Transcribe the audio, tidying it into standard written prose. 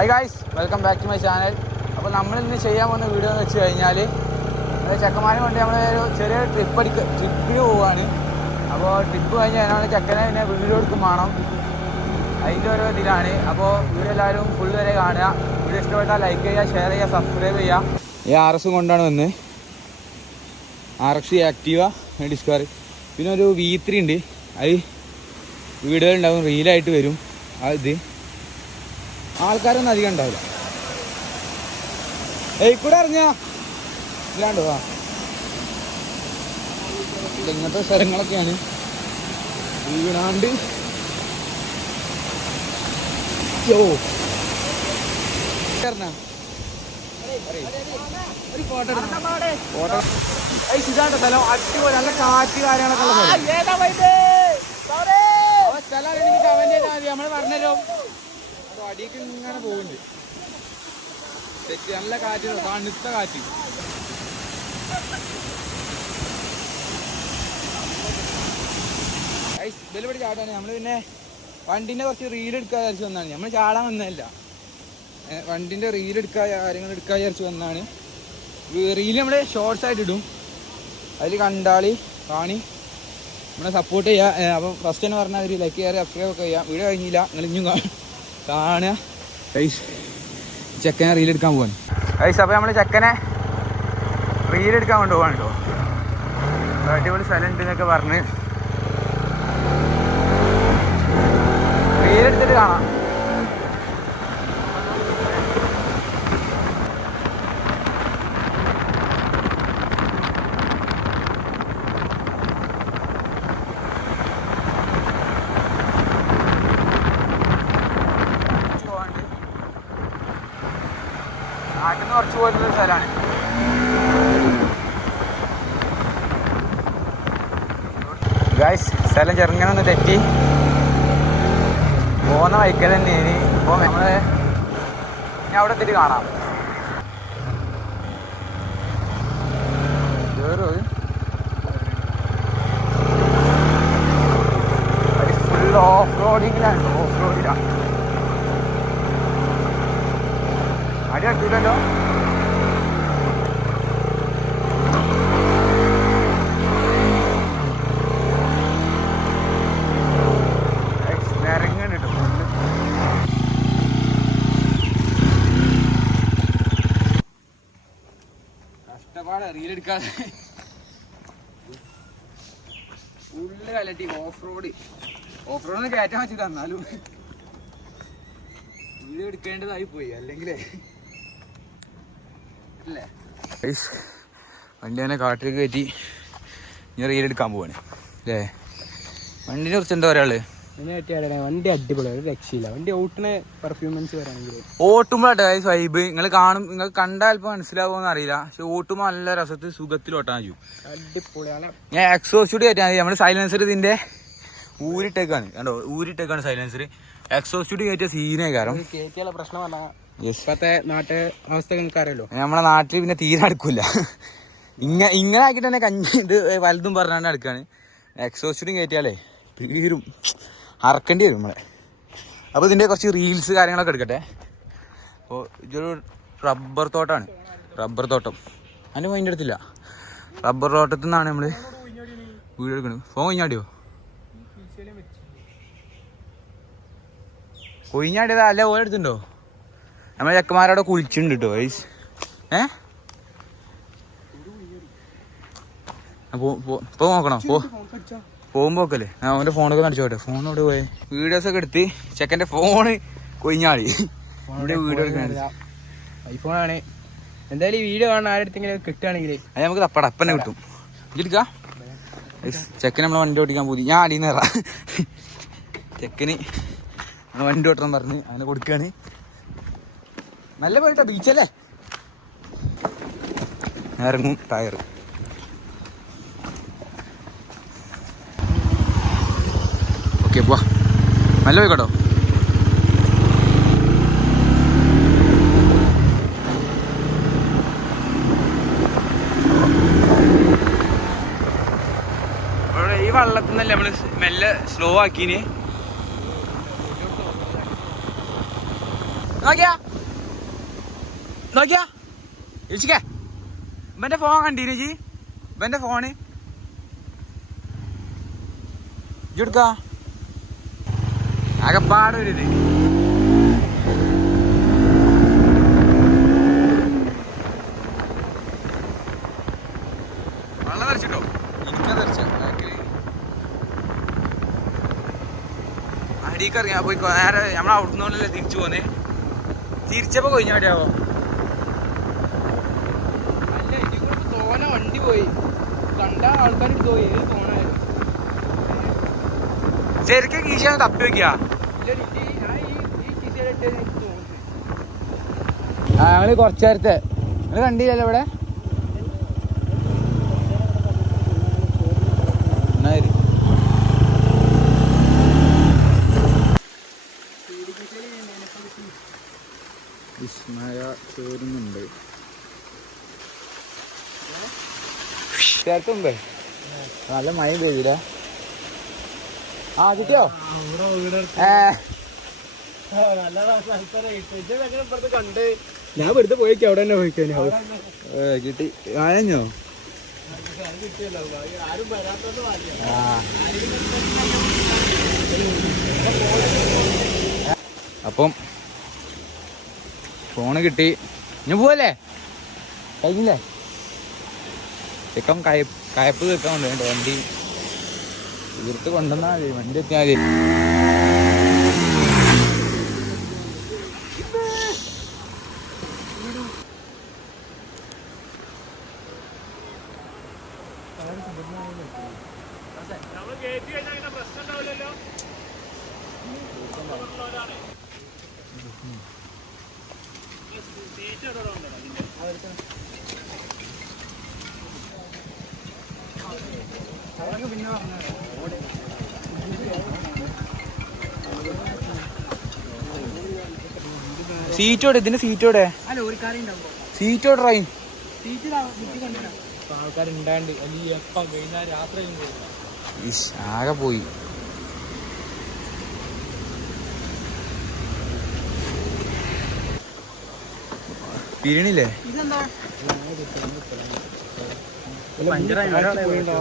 Hi guys, welcome back to my channel. അപ്പോൾ നമ്മളിന്ന് ചെയ്യാൻ പോകുന്ന വീഡിയോ എന്ന് വെച്ച് കഴിഞ്ഞാൽ ചെക്കന്മാരെ കൊണ്ട് നമ്മളൊരു ചെറിയ ട്രിപ്പിന് പോവുകയാണ്. അപ്പോൾ ട്രിപ്പ് കഴിഞ്ഞ് അതിനാണ് ചെക്കനെ പിന്നെ വീഡിയോ എടുക്കും വേണം, അതിൻ്റെ ഓരോ ഇതിലാണ്. അപ്പോൾ വീഡിയോ എല്ലാവരും ഫുൾ വരെ കാണുക. വീഡിയോ ഇഷ്ടപ്പെട്ടാൽ ലൈക്ക് ചെയ്യുക, ഷെയർ ചെയ്യുക, സബ്സ്ക്രൈബ് ചെയ്യുക. ഈ RS കൊണ്ടാണ് വന്ന് RX ആക്റ്റീവ ഡിസ്കവർ. പിന്നെ ഒരു V3 ഉണ്ട്, അത് വീഡിയോ ഉണ്ടാവും, റീലായിട്ട് വരും. അത് ആൾക്കാരൊന്നും അധികം ഉണ്ടാവില്ല. കൂടെ അറിഞ്ഞാ ഇല്ലാണ്ടോ? ഇങ്ങനത്തെ സ്ഥലങ്ങളൊക്കെയാണ് വീണാണ്ട്. ഇതാണ്ട് സ്ഥലം അടിപൊളി, നല്ല കാറ്റ് കാര്യങ്ങളൊക്കെ ഉള്ള സ്ഥലം. നമ്മൾ പറഞ്ഞല്ലോ, അടിയൊക്കെ ഇങ്ങനെ പോകുന്നുണ്ട്. തെറ്റ്, നല്ല കാറ്റ്, തണുത്ത കാറ്റ്. ഇതിലൂടെ ചാടാണ് നമ്മൾ. പിന്നെ വണ്ടിൻ്റെ കുറച്ച് റീലെടുക്കാൻ വിചാരിച്ച് വന്നതാണ്. നമ്മൾ ചാടാൻ വന്നതല്ല, വണ്ടിൻ്റെ റീലെടുക്കാൻ കാര്യങ്ങൾ എടുക്കാൻ വിചാരിച്ച് വന്നതാണ്. റീല് നമ്മൾ ഷോർട്സ് ആയിട്ട് ഇടും, അതിൽ കണ്ടാളി കാണി നമ്മളെ സപ്പോർട്ട് ചെയ്യുക. അപ്പം ഫസ്റ്റ് തന്നെ പറഞ്ഞാൽ ഒരു ലൈക്ക് ചെയ്യുക, സബ്സ്ക്രൈബ് ഒക്കെ ചെയ്യുക. വീഡിയോ കഴിഞ്ഞില്ല, നിങ്ങൾ ഇനിയും കാണുക. ചെക്കനെ റീലെടുക്കാൻ പോവാണ്. അപ്പോൾ നമ്മൾ ചെക്കനെ റീലെടുക്കാൻ കൊണ്ടുപോകാൻ കേട്ടോ. അടിപൊളി സ്ഥലം ഉണ്ട് എന്നൊക്കെ പറഞ്ഞ് റീലെടുത്തിട്ട് കാണാം. നാട്ടിൽ നിന്ന് കുറച്ച് പോയിട്ടുള്ളൊരു സ്ഥലമാണ്. ഗായ്സ്, സ്ഥലം ചെറുങ്ങനെ ഒന്ന് തെറ്റി പോകുന്ന വൈക്കൽ തന്നെയാണ്. ഇപ്പോൾ നമ്മൾ ഇനി അവിടെ എത്തിയിട്ട് കാണാം. ഫുൾ ഓഫ് റോഡിങ്ങിലാണ്, ഓഫ് റോഡിലാണ്. അടി അടുത്തില്ലല്ലോ. കഷ്ടപ്പാട് റീലെടുക്കാതെ ഫുള്ള് കലട്ടി. ഓഫ് റോഡ് ഒന്ന് കയറ്റാൻ വെച്ചിട്ട് എന്നാലും വീഡിയോ എടുക്കേണ്ടതായി പോയി, അല്ലെങ്കിൽ അല്ലേ. വണ്ടി തന്നെ കാട്ടിലേക്ക് കയറ്റി ഞാൻ റീലെടുക്കാൻ പോവാണ് അല്ലേ. വണ്ടിനെ കുറിച്ച് എന്താ പറയാള്? വണ്ടി അടിപൊളിയാണ്, ഒരു രക്ഷയില്ല. വണ്ടി ഓട്ടിന് പെർഫോമൻസ് വരാണെങ്കിൽ ഓട്ടുമ്പോഴാട്ടെ വൈബ്. നിങ്ങൾ കാണും, നിങ്ങൾ കണ്ടാൽ ഇപ്പൊ മനസ്സിലാവുമെന്ന് അറിയില്ല, പക്ഷെ ഓട്ടുമ്പോൾ നല്ല രസത്തിൽ സുഖത്തിൽ ഓട്ടാൻ ചെയ്യും. അടിപൊളിയാണ്. ഞാൻ എക്സോസ്റ്റ് കയറ്റാൻ മതി. നമ്മൾ സൈലൻസർ ഇതിന്റെ ഊരിട്ടേക്കാണ്, കണ്ടോ, ഊരിട്ടേക്കാണ് സൈലൻസർ. എക്സോസ്റ്റ് കയറ്റിയ സീനായി. കാരണം കയറ്റിയുള്ള പ്രശ്നം പറഞ്ഞാൽ ഇപ്പത്തെ നാട്ട് അവസ്ഥ നിങ്ങൾക്ക് അറിയാലോ. നമ്മളെ നാട്ടിൽ പിന്നെ തീരെ അടുക്കില്ല. ഇങ്ങനെ ആക്കിയിട്ട് തന്നെ ഇത് വലുതും പറഞ്ഞാണ്ട് അടുക്കാണ്. എക്സോസ്റ്റും കയറ്റിയാലേ തീരും, അറക്കേണ്ടി വരും നമ്മളെ. അപ്പോൾ ഇതിൻ്റെ കുറച്ച് റീൽസ് കാര്യങ്ങളൊക്കെ എടുക്കട്ടെ. അപ്പോൾ ഇതൊരു റബ്ബർ തോട്ടമാണ്, റബ്ബർ തോട്ടം. അതിൻ്റെ പോയിൻ്റെ അടുത്തില്ല, റബ്ബർ തോട്ടത്തിൽ നിന്നാണ് നമ്മൾ വീഡിയോ എടുക്കുന്നത്. ഫോൺ കൊയിഞ്ഞാടിയോ? കൊയിഞ്ഞാടിയതാ അല്ല, ഓരോ എടുത്തുണ്ടോ? നമ്മൾ ചെക്കന്മാരവിടെ കുളിച്ചിട്ടുണ്ട് കേട്ടോ ഗൈസ്. പോ നോക്കണോ? പോകുമ്പോ ഒക്കെ അല്ലേ, ഞാൻ അവൻ്റെ ഫോണൊക്കെ നടിച്ചോട്ടെ. ഫോണോട് പോയി വീഡിയോസൊക്കെ എടുത്ത് ചെക്കൻ്റെ ഫോണ് കൊയിഞ്ഞാടി. വീഡിയോ എടുക്കാൻ ഐഫോണാണ്. എന്തായാലും ഈ വീഡിയോ കാണാൻ ആരെടുത്തെങ്കിലും കിട്ടുകയാണെങ്കിൽ അത് നമുക്ക് തപ്പട അപ്പന്നെ കിട്ടും. എടുക്കാം. ചെക്കന് നമ്മളെ വണ്ടി ഓടിക്കാൻ പോയി. ഞാൻ അടിയിൽ നിന്ന് ഇറാം. ചെക്കന് നമ്മൾ വണ്ടി ഓട്ടണം പറഞ്ഞ് അങ്ങനെ കൊടുക്കുകയാണ്. നല്ല പോയിട്ടാ, ബീച്ചല്ലേ. ഇറങ്ങും ടയർ. ഓക്കെ, പോവാ. നല്ല പോയിക്കോട്ടോ. ഈ വെള്ളത്തിൽ നിന്നല്ലേ നമ്മള് മെല്ലെ സ്ലോ ആക്കീന്. നോക്കിയാ നോക്കിയാ ഇച്ചിക്കേ ഇവന്റെ ഫോൺ കണ്ടീനു ജി ഇവന്റെ ഫോണ് ഇടുക്ക ആകെപ്പാടൊരിത് വെള്ളം തെറിച്ചിട്ടോ എനിക്കാ തെറിച്ച അടിക്ക് ഇറങ്ങിയാ പോയി നേരെ നമ്മളെ അവിടുന്നല്ലേ തിരിച്ചു പോന്നേ തിരിച്ചപ്പോ കൊഞ്ഞാടിയാവോ അല്ല ഇതിൽ തോന വണ്ടി പോയി കണ്ട ആൾക്കാർ പോയി ഏത് തോന്നായിരുന്നു ശരിക്കും കീശ തപ്പി വെക്കാ ഞങ്ങള് കുറച്ചു നേരത്തെ നിങ്ങള് കണ്ടില്ലല്ലോ ഇവിടെ വിസ്മയ ചോരുന്നുണ്ട് ചേർത്തുമ്പേ നല്ല മഴ പെയ്തില്ല ആ കിട്ടിയോ ഞാൻ വെറുതെ പോയിക്കോ അവിടെ തന്നെ പോയിക്കോ കിട്ടി ആഴഞ്ഞോ അപ്പം ഫോണ് കിട്ടി ഞാൻ പോവല്ലേ കഴിഞ്ഞില്ലേ ചിക്കൻ കയപ്പ് തീർക്കാൻ കൊണ്ടുപോയി വണ്ടി തീർത്ത് കൊണ്ടുവന്നാൽ മതി വണ്ടി എത്തിയാൽ മതി സീറ്റോടെ ഇതിന്റെ സീറ്റോടെ സീറ്റോടെ ട്രെയിൻ ആൾക്കാരുണ്ടാണ്ട് അല്ലെങ്കിൽ എപ്പം കഴിഞ്ഞാൽ രാത്രി ആകെ പോയി പിരിണില്ലേ പോയിണ്ടോ